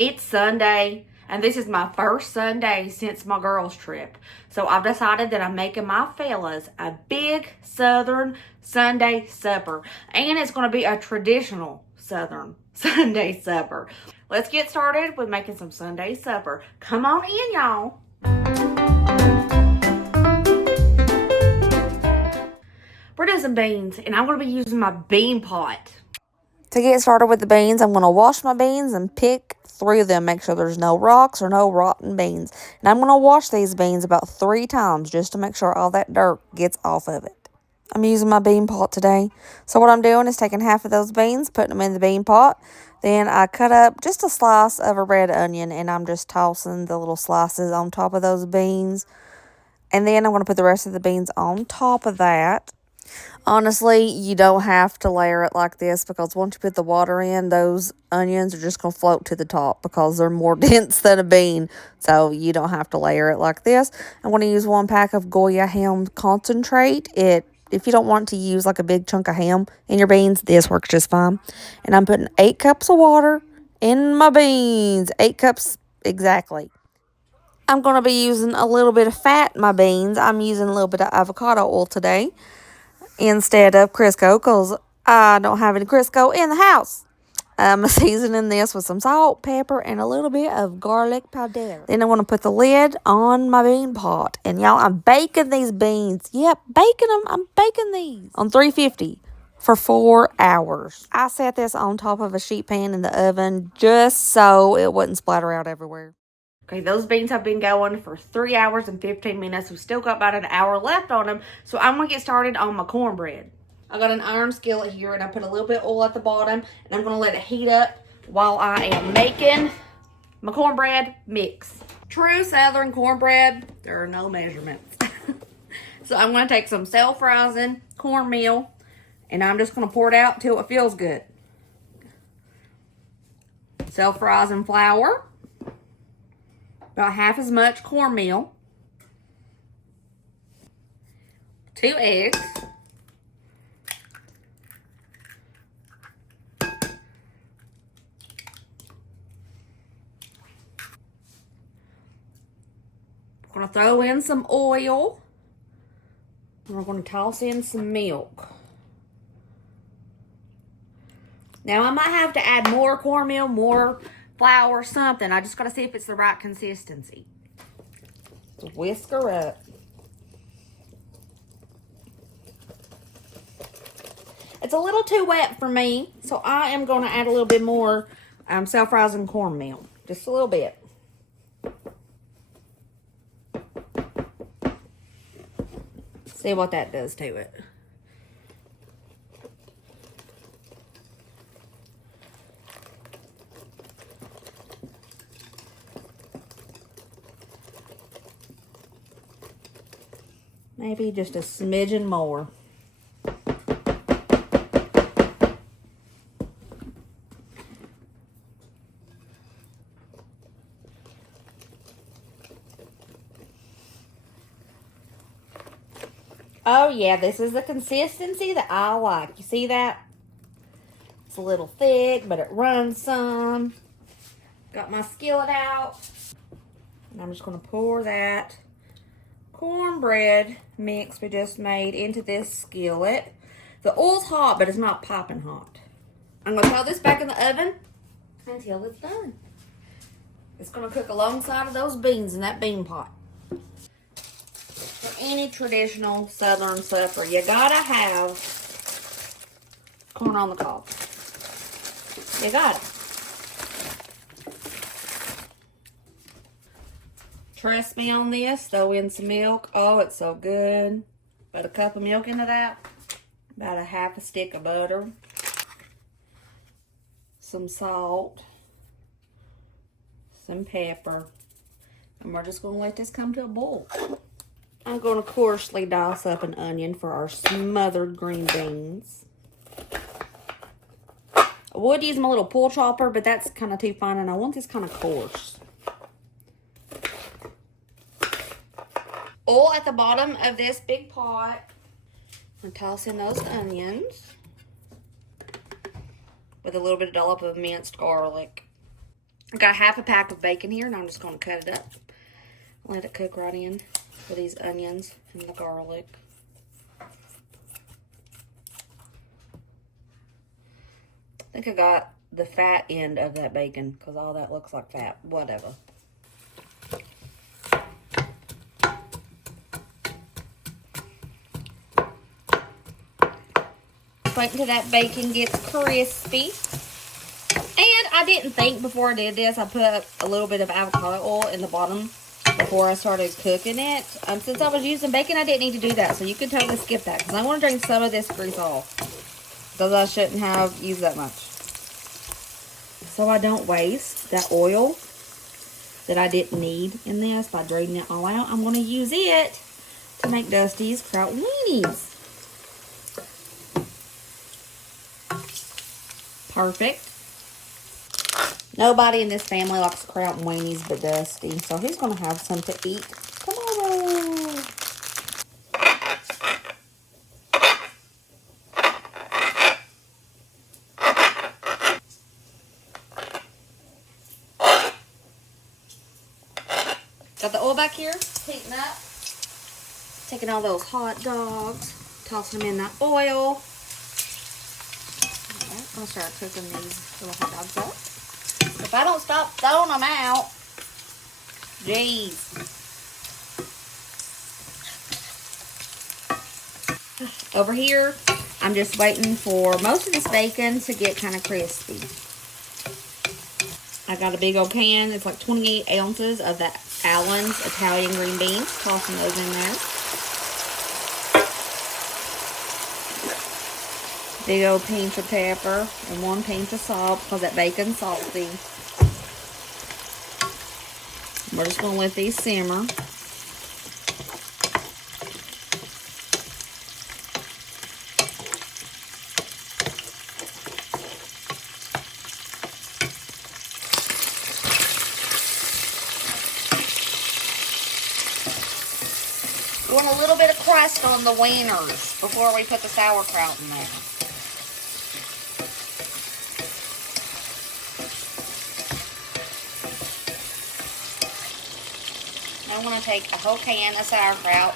It's Sunday, and this is my first Sunday since my girls' trip. So I've decided that I'm making my fellas a big Southern Sunday supper. And it's going to be a traditional Southern Sunday supper. Let's get started with making some Sunday supper. Come on in, y'all. We're doing some beans, and I'm going to be using my bean pot. To get started with the beans, I'm going to wash my beans and pick through them. Make sure there's no rocks or no rotten beans. And I'm going to wash these beans about 3 times just to make sure all that dirt gets off of it. I'm using my bean pot today. So what I'm doing is taking half of those beans, putting them in the bean pot. Then I cut up just a slice of a red onion, and I'm just tossing the little slices on top of those beans. And then I'm going to put the rest of the beans on top of that. Honestly, you don't have to layer it like this because once you put the water in, those onions are just going to float to the top because they're more dense than a bean. So you don't have to layer it like this. I'm going to use 1 pack of Goya ham concentrate. If you don't want to use like a big chunk of ham in your beans, this works just fine. And I'm putting 8 cups of water in my beans. 8 cups exactly. I'm going to be using a little bit of fat in my beans. I'm using a little bit of avocado oil today instead of Crisco because I don't have any Crisco in the house. I'm seasoning this with some salt, pepper, and a little bit of garlic powder. Then I want to put the lid on my bean pot. And y'all, I'm baking these beans. Yep, baking them. I'm baking these on 350 for 4 hours. I set this on top of a sheet pan in the oven just so it wouldn't splatter out everywhere. Okay, those beans have been going for 3 hours and 15 minutes. We've still got about an hour left on them. So I'm going to get started on my cornbread. I got an iron skillet here, and I put a little bit of oil at the bottom. And I'm going to let it heat up while I am making my cornbread mix. True Southern cornbread, there are no measurements. So I'm going to take some self-rising cornmeal, and I'm just going to pour it out till it feels good. Self-rising flour. About half as much cornmeal, 2 eggs, we're going to throw in some oil, and we're going to toss in some milk. Now I might have to add more cornmeal, more flour, something. I just got to see if it's the right consistency. Whisk her up. It's a little too wet for me, so I am going to add a little bit more self-rising cornmeal. Just a little bit. See what that does to it. Maybe just a smidgen more. Oh yeah, this is the consistency that I like. You see that? It's a little thick, but it runs some. Got my skillet out. And I'm just going to pour that cornbread mix we just made into this skillet. The oil's hot, but it's not piping hot. I'm going to throw this back in the oven until it's done. It's going to cook alongside of those beans in that bean pot. For any traditional Southern supper, you gotta have corn on the cob. You got it. Trust me on this. Throw in some milk. Oh, it's so good. About a cup of milk into that. About a half a stick of butter. Some salt. Some pepper. And we're just going to let this come to a boil. I'm going to coarsely dice up an onion for our smothered green beans. I would use my little pull chopper, but that's kind of too fine, and I want this kind of coarse. Oil at the bottom of this big pot. I'm toss in those onions with a little bit of dollop of minced garlic. I got half a pack of bacon here, and I'm just going to cut it up. Let it cook right in with these onions and the garlic. I think I got the fat end of that bacon because all that looks like fat. Whatever. Wait until that bacon gets crispy. And I didn't think before I did this, I put a little bit of avocado oil in the bottom before I started cooking it. Since I was using bacon, I didn't need to do that. So you can totally skip that because I want to drain some of this grease off. Because I shouldn't have used that much. So I don't waste that oil that I didn't need in this by draining it all out. I'm going to use it to make Dusty's Crout weenies. Perfect. Nobody in this family likes Crout and weenies but Dusty, so he's going to have some to eat tomorrow. Got the oil back here, heating up. Taking all those hot dogs, tossing them in that oil. Right, I'm going to start cooking these little hot dogs up. If I don't stop throwing them out, jeez. Over here, I'm just waiting for most of this bacon to get kind of crispy. I got a big old pan. It's like 28 ounces of that Allen's Italian green beans. Tossing those in there. Big old pinch of pepper and 1 pinch of salt because that bacon's salty. We're just going to let these simmer. We want a little bit of crust on the wieners before we put the sauerkraut in there. I'm going to take a whole can of sauerkraut,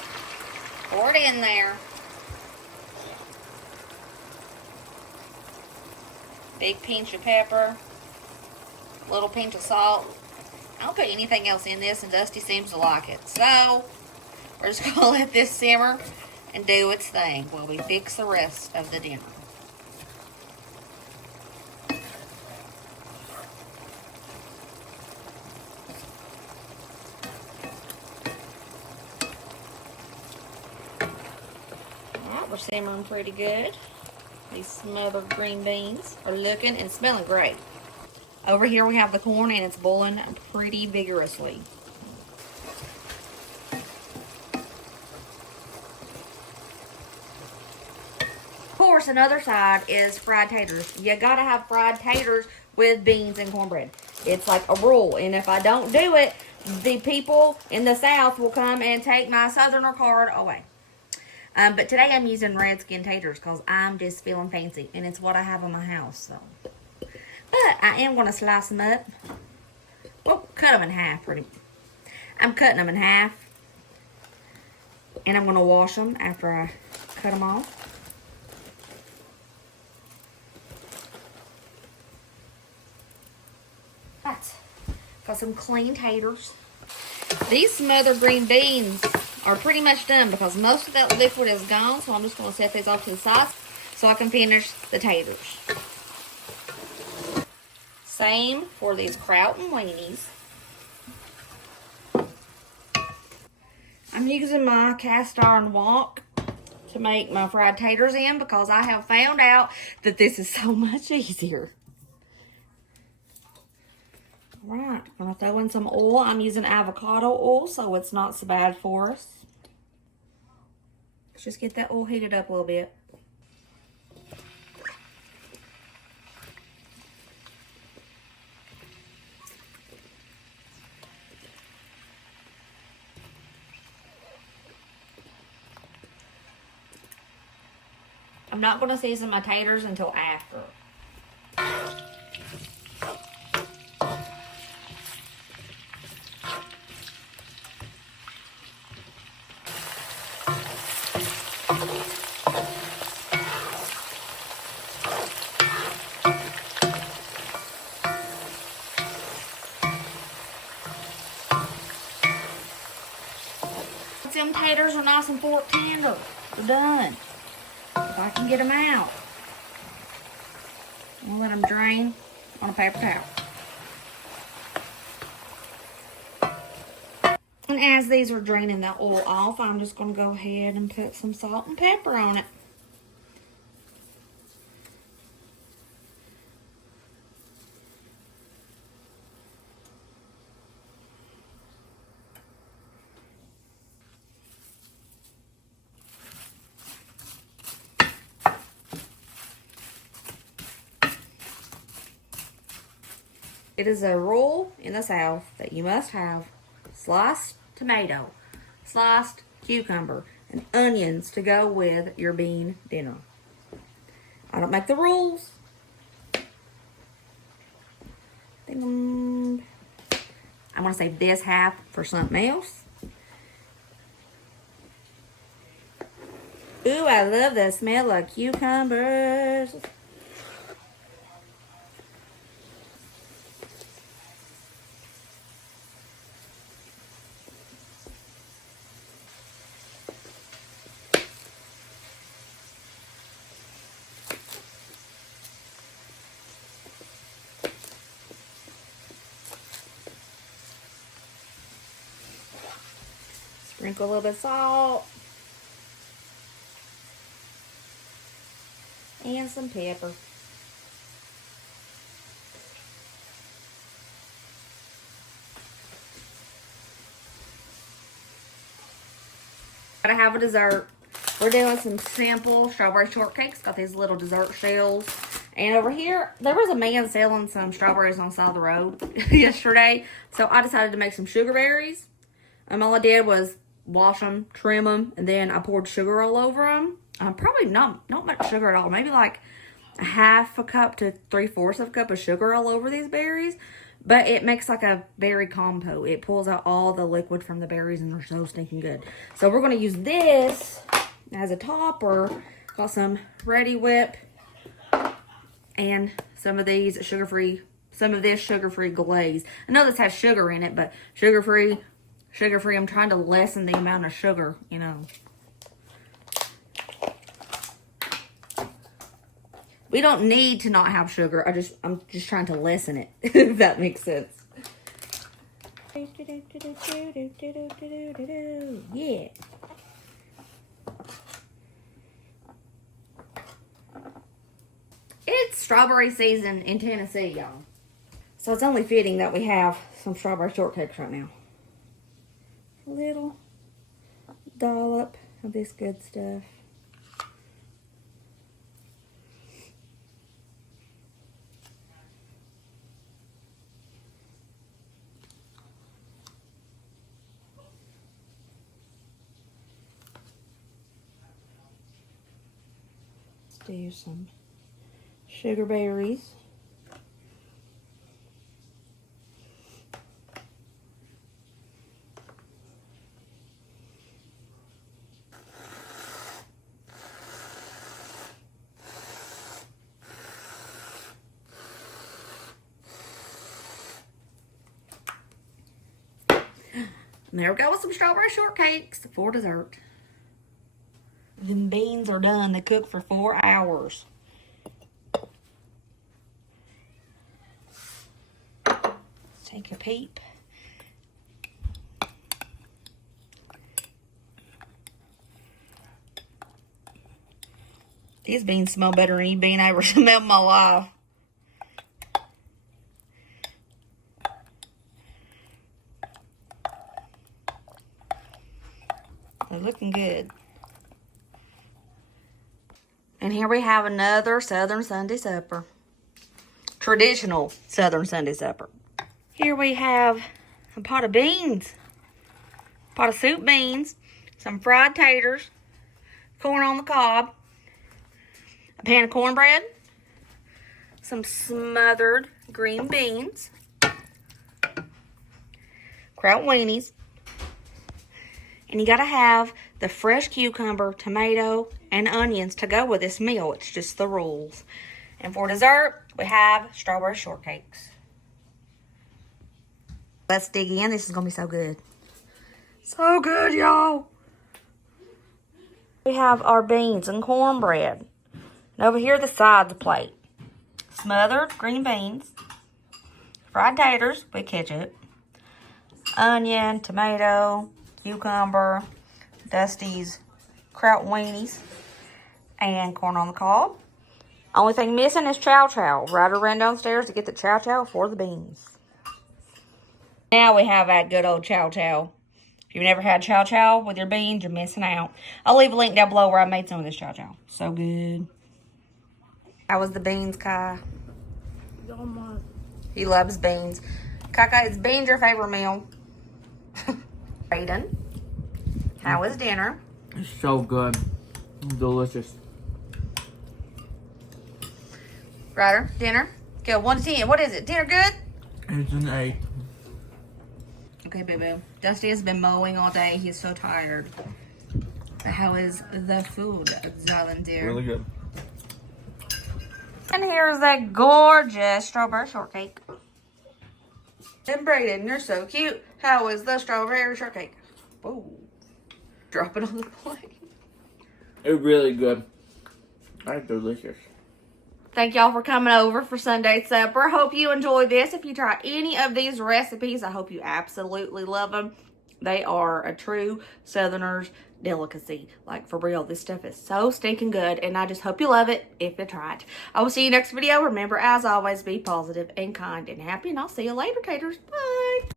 pour it in there. Big pinch of pepper, little pinch of salt. I don't put anything else in this, and Dusty seems to like it. So, we're just going to let this simmer and do its thing while we fix the rest of the dinner. We're simmering pretty good. These smothered green beans are looking and smelling great. Over here we have the corn and it's boiling pretty vigorously. Of course, another side is fried taters. You gotta have fried taters with beans and cornbread. It's like a rule, and if I don't do it, the people in the South will come and take my Southerner card away. But today I'm using redskin taters because I'm just feeling fancy. And it's what I have in my house. So. But I am going to slice them up. Well, cut them in half. I'm cutting them in half. And I'm going to wash them after I cut them off. Right. Got some clean taters. These smothered green beans are pretty much done because most of that liquid is gone, so I'm just going to set these off to the side so I can finish the taters. Same for these Crout and weenies. I'm using my cast iron wok to make my fried taters in because I have found out that this is so much easier. Alright, I'm going to throw in some oil. I'm using avocado oil, so it's not so bad for us. Let's just get that oil heated up a little bit. I'm not going to season my taters until after. them taters are nice and fork tender. They're done. If I can get them out. I'll let them drain on a paper towel. And as these are draining the oil off, I'm just going to go ahead and put some salt and pepper on it. It is a rule in the South that you must have sliced tomato, sliced cucumber, and onions to go with your bean dinner. I don't make the rules. I'm going to save this half for something else. Ooh, I love the smell of cucumbers. Sprinkle a little bit of salt. And some pepper. Gotta have a dessert. We're doing some simple strawberry shortcakes. Got these little dessert shells. And over here, there was a man selling some strawberries on the side of the road yesterday. So I decided to make some sugar berries. All I did was wash them, trim them, and then I poured sugar all over them. Probably not much sugar at all. Maybe like a half a cup to 3/4 of a cup of sugar all over these berries. But it makes like a berry compote. It pulls out all the liquid from the berries and they're so stinking good. So we're going to use this as a topper. Got some Ready Whip and some of these sugar-free, some of this sugar-free glaze. I know this has sugar in it, but sugar-free. I'm trying to lessen the amount of sugar, you know. We don't need to not have sugar. I'm just trying to lessen it, if that makes sense. Yeah. It's strawberry season in Tennessee, y'all. So it's only fitting that we have some strawberry shortcakes right now. A little dollop of this good stuff. Let's do some sugar berries. And there we go with some strawberry shortcakes for dessert. The beans are done. They cook for 4 hours. Let's take a peep. These beans smell better than any bean I ever smelled in my life. They're looking good. And here we have another Southern Sunday supper. Traditional Southern Sunday supper. Here we have a pot of beans. A pot of soup beans. Some fried taters. Corn on the cob. A pan of cornbread. Some smothered green beans. Crout weenies. And you gotta have the fresh cucumber, tomato, and onions to go with this meal. It's just the rules. And for dessert, we have strawberry shortcakes. Let's dig in. This is gonna be so good. So good, y'all. We have our beans and cornbread. And over here, the sides plate. Smothered green beans, fried taters with ketchup, onion, tomato, cucumber, Dusty's Crout weenies, and corn on the cob. Only thing missing is Chow. Ryder ran downstairs to get the Chow for the beans. Now we have that good old Chow. If you've never had Chow with your beans, you're missing out. I'll leave a link down below where I made some of this Chow. So good. How was the beans, Kai? He loves beans. Kai, is beans your favorite meal? Aiden, how was dinner? It's so good. Delicious. Ryder, dinner? Scale 1 to 10. What is it? Dinner good? It's an 8. Okay, boo-boo. Dusty has been mowing all day. He's so tired. But how is the food, darling dear? Really good. And here's that gorgeous strawberry shortcake. And Brayden, you're so cute. How is the strawberry shortcake? Whoa. Drop it on the plate. It's really good. It's delicious. Thank y'all for coming over for Sunday supper. Hope you enjoy this. If you try any of these recipes, I hope you absolutely love them. They are a true Southerners delicacy. Like, for real, this stuff is so stinking good, and I just hope you love it if you try it. I will see you next video. Remember, as always, be positive and kind and happy, and I'll see you later, taters. Bye.